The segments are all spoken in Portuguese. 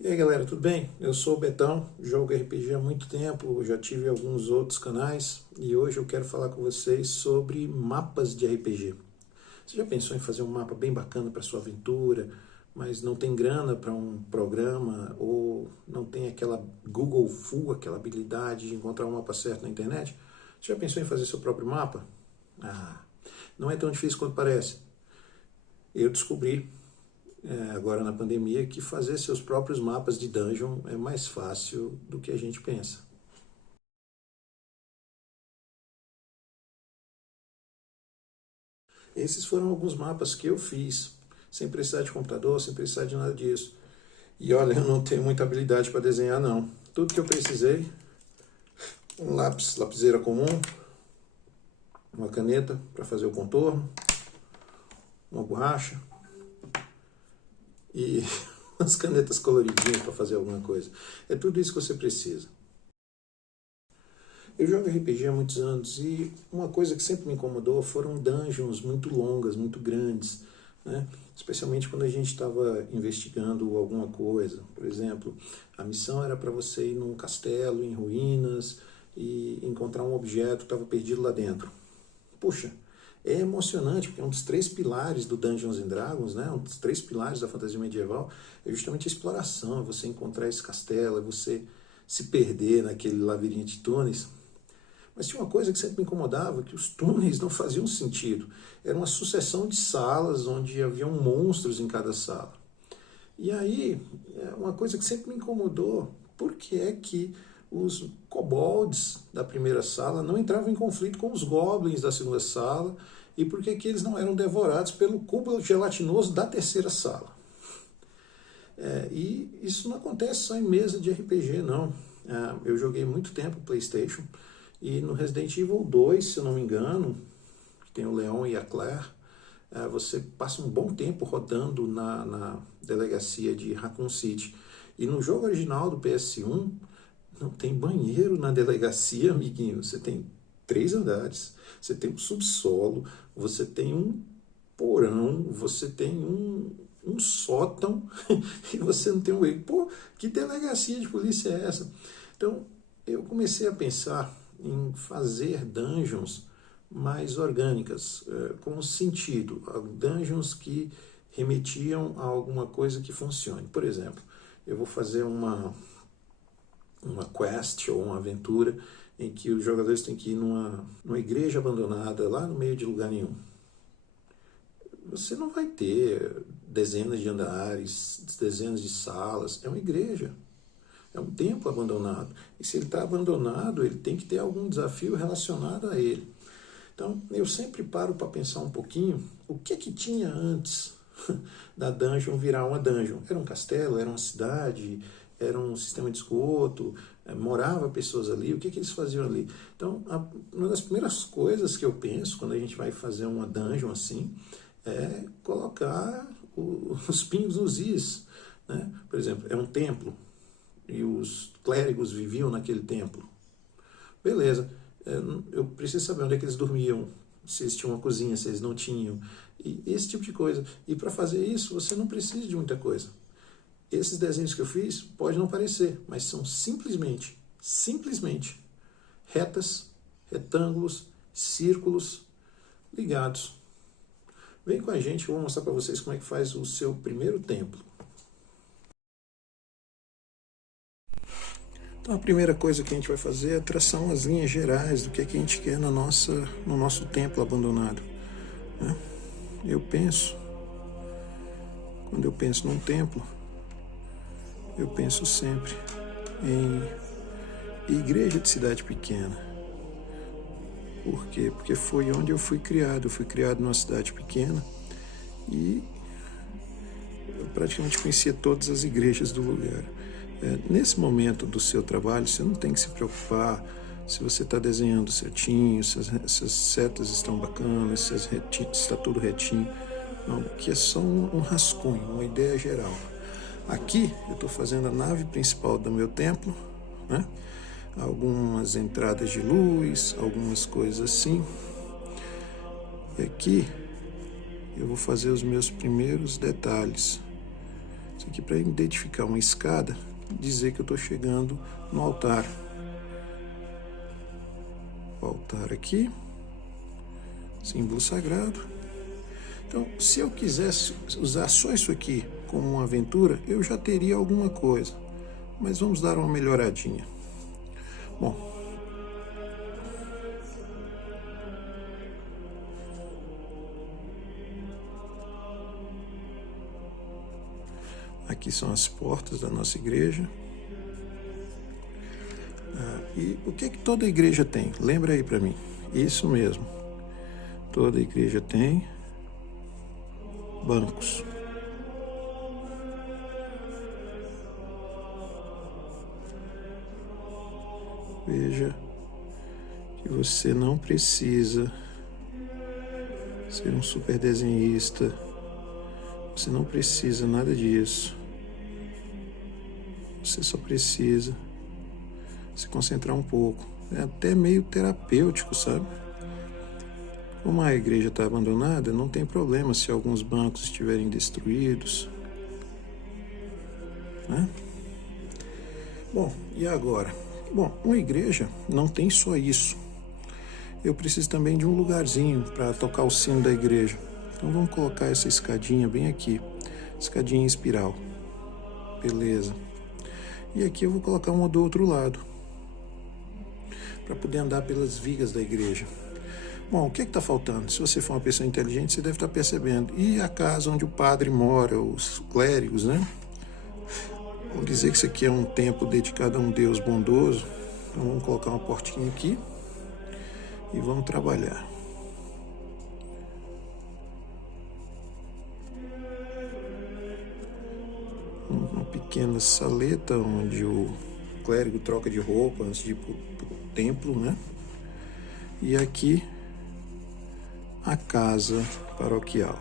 E aí galera, tudo bem? Eu sou o Betão, jogo RPG há muito tempo, já tive alguns outros canais e hoje eu quero falar com vocês sobre mapas de RPG. Você já pensou em fazer um mapa bem bacana para sua aventura, mas não tem grana para um programa ou não tem aquela Google Full, aquela habilidade de encontrar um mapa certo na internet? Você já pensou em fazer seu próprio mapa? Ah, não é tão difícil quanto parece. Eu descobri agora na pandemia que fazer seus próprios mapas de dungeon é mais fácil do que a gente pensa. Esses foram alguns mapas que eu fiz, sem precisar de computador, sem precisar de nada disso. E olha, eu não tenho muita habilidade para desenhar não. Tudo que eu precisei, um lápis, lapiseira comum, uma caneta para fazer o contorno, uma borracha e umas canetas coloridinhas para fazer alguma coisa. É tudo isso que você precisa. Eu jogo RPG há muitos anos e uma coisa que sempre me incomodou foram dungeons muito longas, muito grandes, né? Especialmente quando a gente estava investigando alguma coisa. Por exemplo, a missão era para você ir num castelo em ruínas e encontrar um objeto que estava perdido lá dentro. Puxa, é emocionante, porque é um dos três pilares do Dungeons and Dragons, né? Um dos três pilares da fantasia medieval é justamente a exploração, é você encontrar esse castelo, é você se perder naquele labirinto de túneis. Mas tinha uma coisa que sempre me incomodava, que os túneis não faziam sentido. Era uma sucessão de salas onde haviam monstros em cada sala. E aí, uma coisa que sempre me incomodou, por que é que os kobolds da primeira sala não entravam em conflito com os goblins da segunda sala e por que que eles não eram devorados pelo cubo gelatinoso da terceira sala? E isso não acontece só em mesa de RPG, não. Eu joguei muito tempo PlayStation e no Resident Evil 2, se eu não me engano, que tem o Leon e a Claire, você passa um bom tempo rodando na delegacia de Raccoon City. E no jogo original do PS1, não tem banheiro na delegacia, amiguinho. Você tem 3 andares, você tem um subsolo, você tem um porão, você tem um sótão e você não tem um erro. Pô, que delegacia de polícia é essa? Então, eu comecei a pensar em fazer dungeons mais orgânicas, com sentido, dungeons que remetiam a alguma coisa que funcione. Por exemplo, eu vou fazer uma quest ou uma aventura em que os jogadores têm que ir numa igreja abandonada lá no meio de lugar nenhum. Você não vai ter dezenas de andares, dezenas de salas, é uma igreja. É um templo abandonado. E se ele está abandonado, ele tem que ter algum desafio relacionado a ele. Então, eu sempre paro para pensar um pouquinho o que tinha antes da dungeon virar uma dungeon. Era um castelo, era uma cidade, era um sistema de esgoto, morava pessoas ali, o que eles faziam ali? Então, uma das primeiras coisas que eu penso quando a gente vai fazer uma dungeon assim, é colocar os pingos nos is, né? Por exemplo, é um templo, e os clérigos viviam naquele templo. Beleza, eu preciso saber onde é que eles dormiam, se eles tinham uma cozinha, se eles não tinham, e esse tipo de coisa. E para fazer isso, você não precisa de muita coisa. Esses desenhos que eu fiz, pode não parecer, mas são simplesmente retas, retângulos, círculos ligados. Vem com a gente, eu vou mostrar para vocês como é que faz o seu primeiro templo. Então a primeira coisa que a gente vai fazer é traçar umas linhas gerais do que a gente quer no nosso templo abandonado, né? Quando eu penso num templo, eu penso sempre em igreja de cidade pequena. Por quê? Porque foi onde eu fui criado. Eu fui criado numa cidade pequena e eu praticamente conhecia todas as igrejas do lugar. Nesse momento do seu trabalho, você não tem que se preocupar se você está desenhando certinho, se as setas estão bacanas, se está tudo retinho. Não, que é só um rascunho, uma ideia geral. Aqui eu estou fazendo a nave principal do meu templo, né? Algumas entradas de luz, algumas coisas assim. E aqui eu vou fazer os meus primeiros detalhes. Isso aqui para identificar uma escada, dizer que eu estou chegando no altar. O altar aqui, símbolo sagrado. Então, se eu quisesse usar só isso aqui como uma aventura, eu já teria alguma coisa. Mas vamos dar uma melhoradinha. Bom, aqui são as portas da nossa igreja. E o que toda igreja tem? Lembra aí para mim. Isso mesmo. Toda igreja tem bancos. Veja que você não precisa ser um super desenhista. Você não precisa nada disso. Você só precisa se concentrar um pouco. É até meio terapêutico, sabe? Como a igreja está abandonada, não tem problema se alguns bancos estiverem destruídos, né? Bom, e agora? Bom, uma igreja não tem só isso. Eu preciso também de um lugarzinho para tocar o sino da igreja. Então vamos colocar essa escadinha bem aqui. Escadinha em espiral. Beleza. E aqui eu vou colocar uma do outro lado, para poder andar pelas vigas da igreja. Bom, o que está faltando? Se você for uma pessoa inteligente, você deve estar percebendo. E a casa onde o padre mora, os clérigos, né? Vamos dizer que isso aqui é um templo dedicado a um Deus bondoso. Então vamos colocar uma portinha aqui e vamos trabalhar. Uma pequena saleta onde o clérigo troca de roupa antes de ir para o templo, né? E aqui a casa paroquial.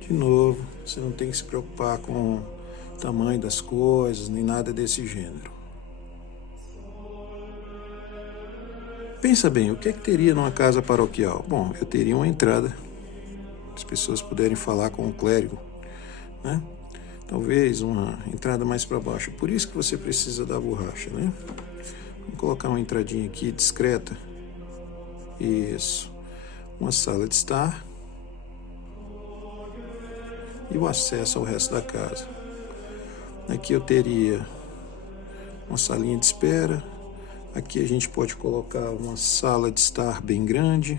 De novo, você não tem que se preocupar com o tamanho das coisas, nem nada desse gênero. Pensa bem, o que é que teria numa casa paroquial? Bom, eu teria uma entrada, as pessoas puderem falar com o clérigo, né? Talvez uma entrada mais para baixo. Por isso que você precisa da borracha, né? Vamos colocar uma entradinha aqui discreta. Isso. Uma sala de estar. E o acesso ao resto da casa. Aqui eu teria uma salinha de espera. Aqui a gente pode colocar uma sala de estar bem grande.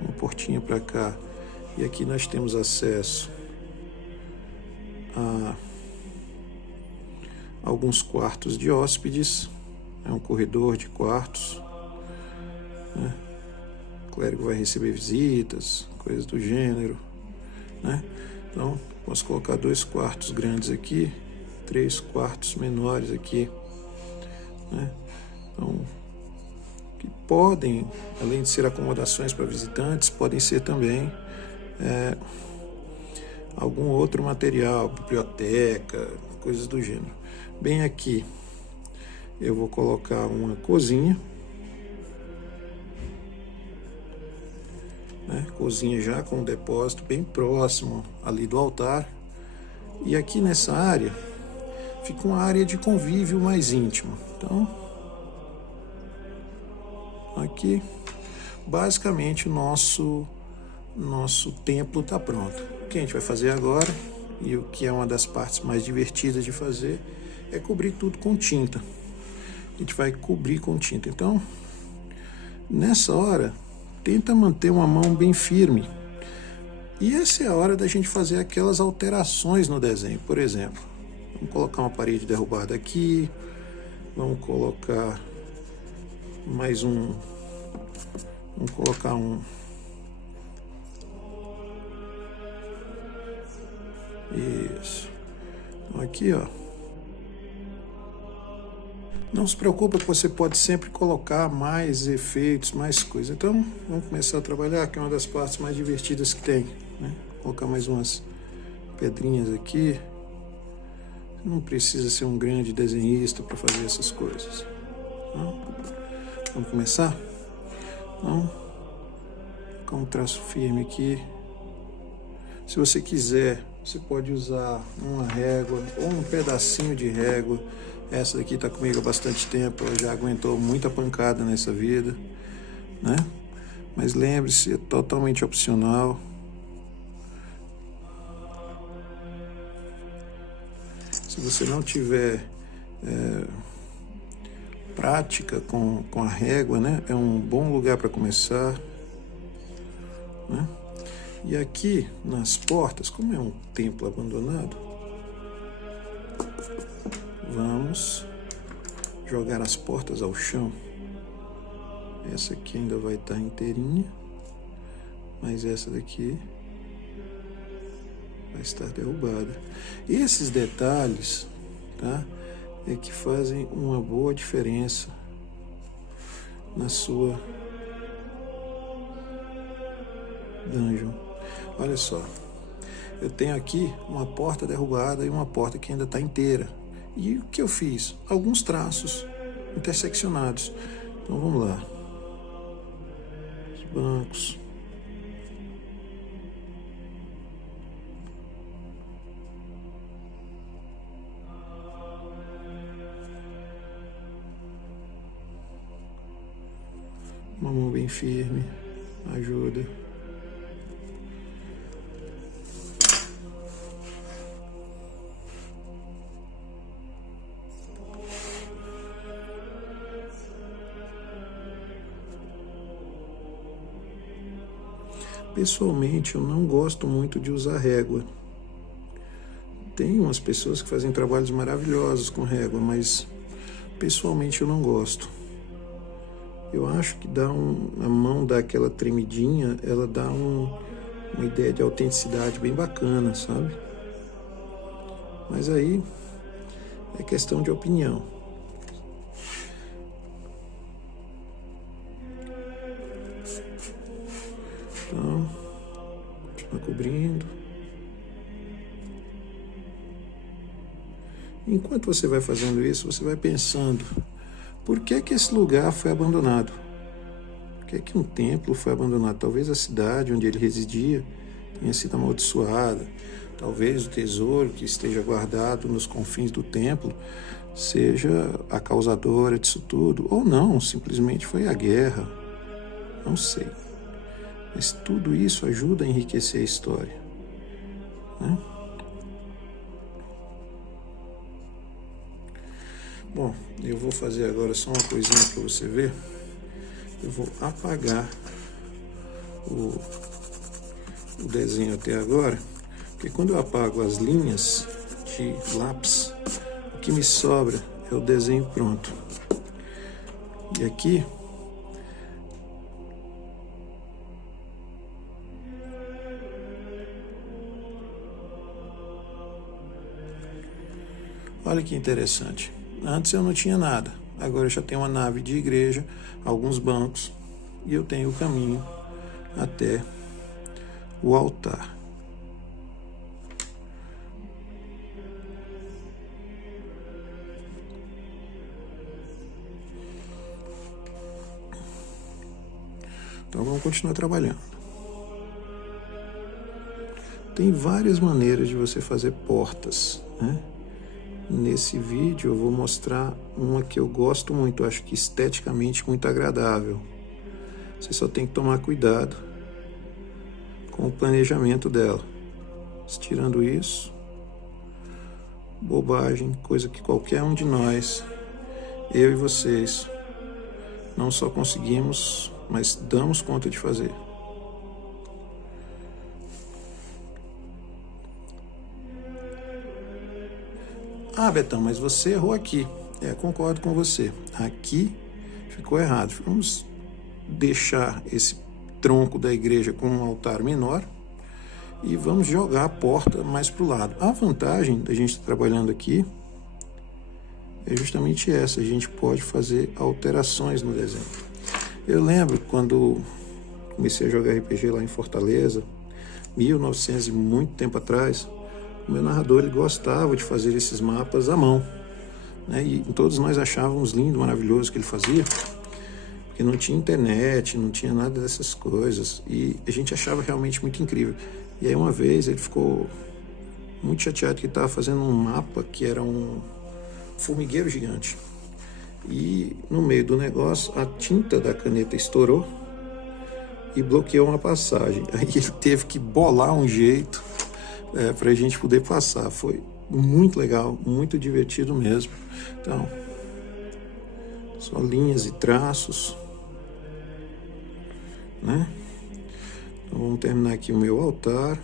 Uma portinha para cá. E aqui nós temos acesso a alguns quartos de hóspedes. É um corredor de quartos, né? O clérigo vai receber visitas, coisas do gênero, né? Então, posso colocar 2 quartos grandes aqui, 3 quartos menores aqui, né? Então, que podem, além de ser acomodações para visitantes, podem ser também algum outro material, biblioteca, coisas do gênero. Bem aqui, eu vou colocar uma cozinha, né? Cozinha já com um depósito bem próximo ali do altar. E aqui nessa área fica uma área de convívio mais íntimo. Então, aqui basicamente o nosso templo está pronto. O que a gente vai fazer agora, e o que é uma das partes mais divertidas de fazer, é cobrir tudo com tinta. A gente vai cobrir com tinta. Então, nessa hora, tenta manter uma mão bem firme. E essa é a hora da gente fazer aquelas alterações no desenho. Por exemplo, vamos colocar uma parede derrubada aqui, vamos colocar mais um, vamos colocar um, isso, então aqui ó, não se preocupa que você pode sempre colocar mais efeitos, mais coisas. Então vamos começar a trabalhar, que é uma das partes mais divertidas que tem, né? Vou colocar mais umas pedrinhas aqui. Não precisa ser um grande desenhista para fazer essas coisas, né? Vamos começar? Então, com um traço firme aqui. Se você quiser, você pode usar uma régua ou um pedacinho de régua. Essa daqui está comigo há bastante tempo, ela já aguentou muita pancada nessa vida, né? Mas lembre-se, é totalmente opcional. Se você não tiver prática com a régua, né? É um bom lugar para começar, né? E aqui nas portas, como é um templo abandonado, vamos jogar as portas ao chão. Essa aqui ainda vai estar inteirinha, mas essa daqui vai estar derrubada. Esses detalhes, tá, é que fazem uma boa diferença na sua dungeon. Olha só, eu tenho aqui uma porta derrubada e uma porta que ainda está inteira. E o que eu fiz? Alguns traços interseccionados. Então vamos lá. Os bancos. Uma mão bem firme ajuda. Pessoalmente, eu não gosto muito de usar régua. Tem umas pessoas que fazem trabalhos maravilhosos com régua, mas pessoalmente eu não gosto. Eu acho que a mão dá aquela tremidinha, ela dá uma ideia de autenticidade bem bacana, sabe? Mas aí é questão de opinião. Então, continua cobrindo. Enquanto você vai fazendo isso, você vai pensando: por que que esse lugar foi abandonado? Por que que um templo foi abandonado? Talvez a cidade onde ele residia tenha sido amaldiçoada. Talvez o tesouro que esteja guardado nos confins do templo seja a causadora disso tudo. Ou não, simplesmente foi a guerra. Não sei. Mas tudo isso ajuda a enriquecer a história, né? Bom, eu vou fazer agora só uma coisinha para você ver. Eu vou apagar o desenho até agora, porque quando eu apago as linhas de lápis, o que me sobra é o desenho pronto. E aqui olha que interessante. Antes eu não tinha nada. Agora eu já tenho uma nave de igreja, alguns bancos, e eu tenho o caminho até o altar. Então vamos continuar trabalhando. Tem várias maneiras de você fazer portas, né? Nesse vídeo eu vou mostrar uma que eu gosto muito, acho que esteticamente muito agradável. Você só tem que tomar cuidado com o planejamento dela. Tirando isso, bobagem, coisa que qualquer um de nós, eu e vocês, não só conseguimos, mas damos conta de fazer. Ah, Betão, mas você errou aqui. Concordo com você. Aqui ficou errado. Vamos deixar esse tronco da igreja com um altar menor e vamos jogar a porta mais para o lado. A vantagem da gente estar trabalhando aqui é justamente essa. A gente pode fazer alterações no desenho. Eu lembro quando comecei a jogar RPG lá em Fortaleza, 1900 e muito tempo atrás, o meu narrador ele gostava de fazer esses mapas à mão, né? E todos nós achávamos lindo, maravilhoso o que ele fazia, porque porque não tinha internet, não tinha nada dessas coisas, e a gente achava realmente muito incrível. E aí uma vez ele ficou muito chateado que estava fazendo um mapa que era um formigueiro gigante. E no meio do negócio, a tinta da caneta estourou e bloqueou uma passagem. Aí ele teve que bolar um jeito para a gente poder passar. Foi muito legal, muito divertido mesmo. Então, só linhas e traços, né? Então, vamos terminar aqui o meu altar.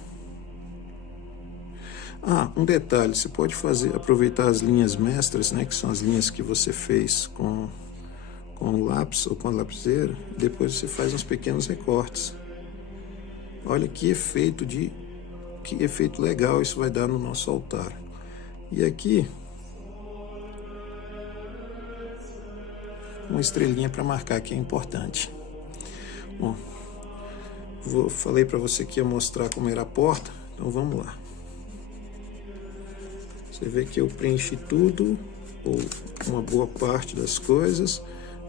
Um detalhe, você pode aproveitar as linhas mestras, né, que são as linhas que você fez com o lápis ou com a lapiseira, e depois você faz uns pequenos recortes. Olha que efeito legal isso vai dar no nosso altar. E aqui, uma estrelinha para marcar que é importante. Bom, falei para você que ia mostrar como era a porta, então vamos lá. Você vê que eu preenchi tudo, ou uma boa parte das coisas,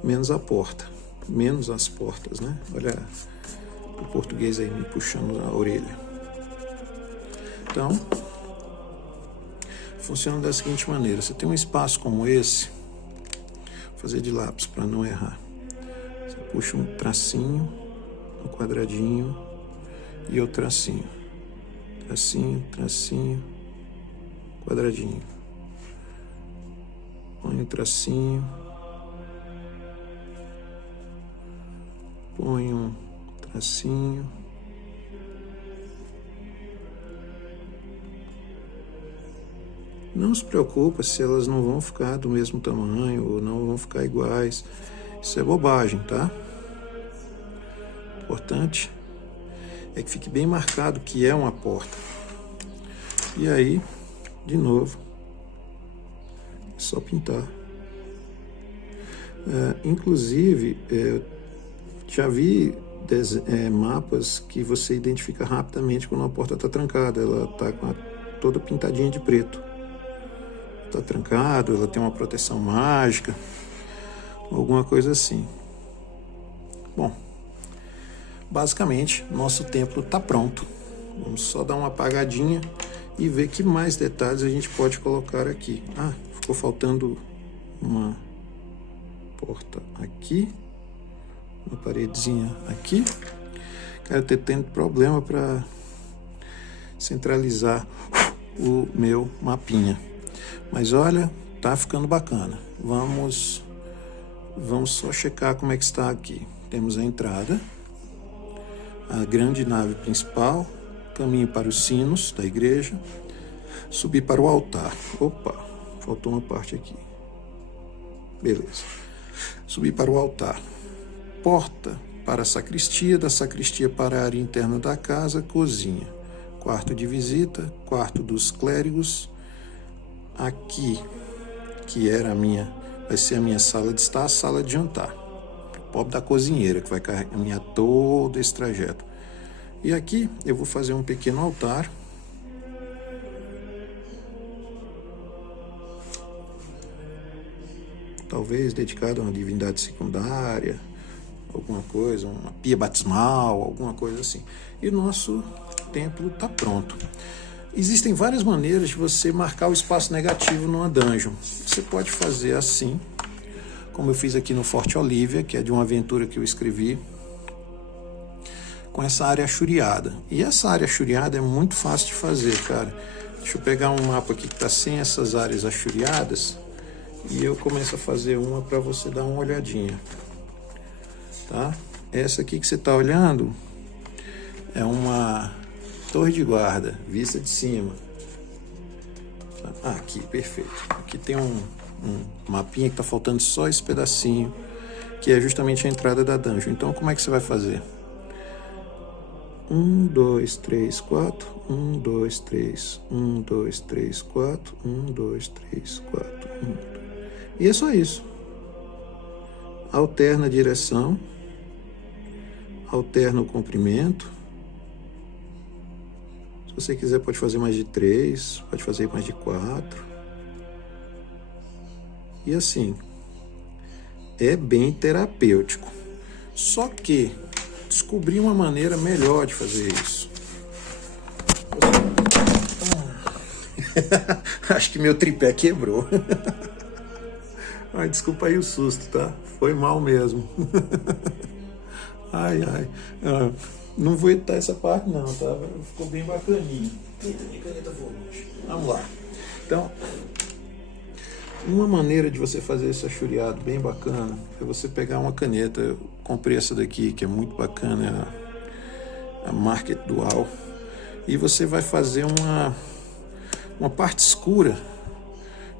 menos a porta, menos as portas, né? Olha o português aí me puxando a orelha. Então, funciona da seguinte maneira: você tem um espaço como esse, vou fazer de lápis para não errar. Você puxa um tracinho, um quadradinho e outro tracinho, tracinho, tracinho, quadradinho. Põe um tracinho, põe um tracinho, não se preocupa se elas não vão ficar do mesmo tamanho ou não vão ficar iguais. Isso é bobagem, tá? O importante é que fique bem marcado que é uma porta. E aí, de novo, é só pintar. Inclusive, já vi mapas que você identifica rapidamente quando a porta está trancada. Ela está toda pintadinha de preto. Está trancado, ela tem uma proteção mágica, alguma coisa assim. Bom, basicamente, nosso templo está pronto. Vamos só dar uma apagadinha e ver que mais detalhes a gente pode colocar aqui. Ficou faltando uma porta aqui, uma paredezinha aqui. Quero ter tendo problema para centralizar o meu mapinha. Mas olha, tá ficando bacana. Vamos só checar como é que está aqui. Temos a entrada, a grande nave principal, caminho para os sinos da igreja, subir para o altar. Opa, faltou uma parte aqui. Beleza. Subir para o altar. Porta para a sacristia, da sacristia para a área interna da casa, cozinha. Quarto de visita, quarto dos clérigos. Aqui, que vai ser a minha sala de estar, a sala de jantar. Pobre da cozinheira, que vai caminhar todo esse trajeto. E aqui eu vou fazer um pequeno altar. Talvez dedicado a uma divindade secundária, alguma coisa, uma pia batismal, alguma coisa assim. E o nosso templo está pronto. Existem várias maneiras de você marcar o espaço negativo numa dungeon. Você pode fazer assim, como eu fiz aqui no Forte Olivia, que é de uma aventura que eu escrevi, com essa área achuriada. E essa área achuriada é muito fácil de fazer, cara. Deixa eu pegar um mapa aqui que está sem essas áreas achuriadas e eu começo a fazer uma para você dar uma olhadinha. Tá? Essa aqui que você está olhando é uma torre de guarda, vista de cima. Aqui, perfeito. Aqui tem um mapinha que está faltando só esse pedacinho, que é justamente a entrada da dungeon. Então, como é que você vai fazer? 1, 2, 3, 4, 1, 2, 3, 1, 2, 3, 4, 1, 2, 3, 4, 1, 2. E é só isso. Alterna a direção, alterna o comprimento. Se você quiser, pode fazer mais de 3, pode fazer mais de 4. E assim, é bem terapêutico. Só que descobri uma maneira melhor de fazer isso. Acho que meu tripé quebrou. Ai, desculpa aí o susto, tá? Foi mal mesmo. Ai, ai. Não vou editar essa parte não, tá? Ficou bem bacaninha. Eita, minha caneta voou longe. Vamos lá. Então, uma maneira de você fazer esse achuriado bem bacana é você pegar uma caneta. Eu comprei essa daqui, que é muito bacana, a Market Dual. E você vai fazer uma parte escura,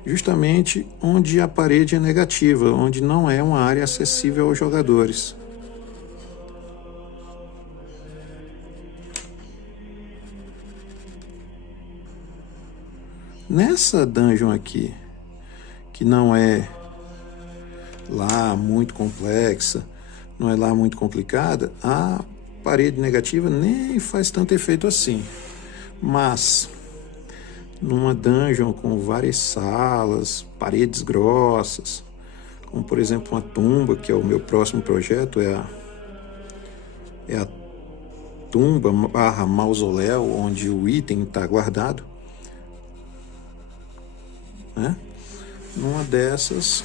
justamente onde a parede é negativa, onde não é uma área acessível aos jogadores. Nessa dungeon aqui, que não é lá muito complexa, não é lá muito complicada, a parede negativa nem faz tanto efeito assim. Mas numa dungeon com várias salas, paredes grossas, como por exemplo uma tumba, que é o meu próximo projeto, é a tumba / mausoléu, onde o item está guardado, né? Numa dessas,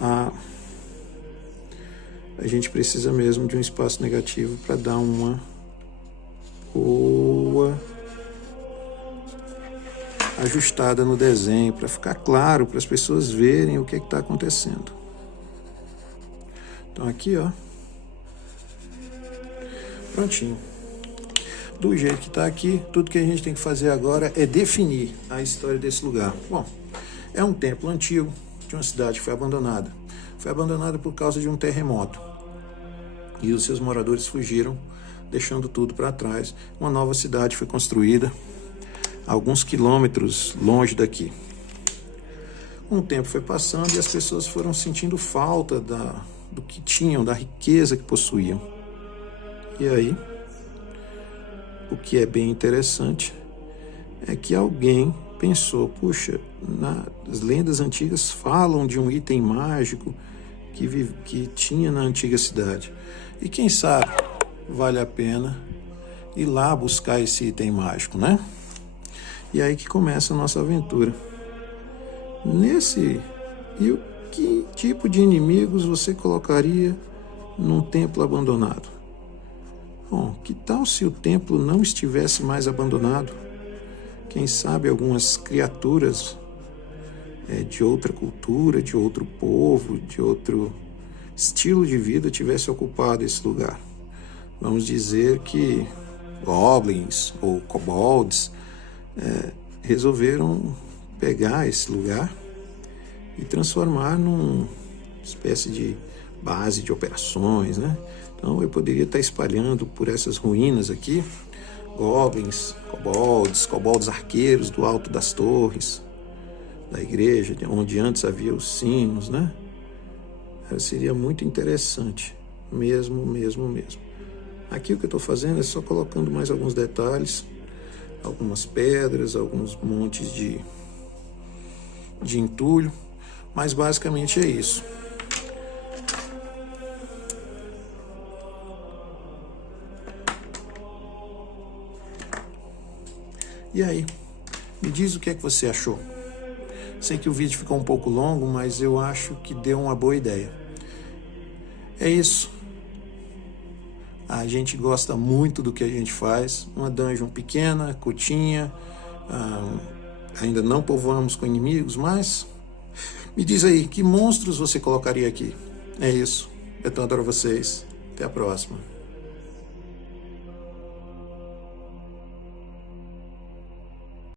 a gente precisa mesmo de um espaço negativo para dar uma boa ajustada no desenho, para ficar claro, para as pessoas verem o que está acontecendo. Então aqui, ó, prontinho. Do jeito que está aqui, tudo que a gente tem que fazer agora é definir a história desse lugar. Bom, é um templo antigo de uma cidade que foi abandonada. Foi abandonada por causa de um terremoto. E os seus moradores fugiram, deixando tudo para trás. Uma nova cidade foi construída alguns quilômetros longe daqui. Um tempo foi passando e as pessoas foram sentindo falta do que tinham, da riqueza que possuíam. E aí, o que é bem interessante é que alguém pensou, puxa, as lendas antigas falam de um item mágico que tinha na antiga cidade. E quem sabe vale a pena ir lá buscar esse item mágico, né? E aí que começa a nossa aventura. E que tipo de inimigos você colocaria num templo abandonado? Bom, que tal se o templo não estivesse mais abandonado? Quem sabe algumas criaturas de outra cultura, de outro povo, de outro estilo de vida tivesse ocupado esse lugar. Vamos dizer que goblins ou kobolds resolveram pegar esse lugar e transformar numa espécie de base de operações, né? Então eu poderia estar espalhando por essas ruínas aqui goblins, kobolds arqueiros do alto das torres da igreja, onde antes havia os sinos, né? Seria muito interessante, mesmo. Aqui o que eu estou fazendo é só colocando mais alguns detalhes, algumas pedras, alguns montes de entulho, mas basicamente é isso. E aí, me diz o que é que você achou. Sei que o vídeo ficou um pouco longo, mas eu acho que deu uma boa ideia. É isso. A gente gosta muito do que a gente faz. Uma dungeon pequena, curtinha. Ainda não povoamos com inimigos, mas me diz aí, que monstros você colocaria aqui? É isso. Eu adoro vocês. Até a próxima.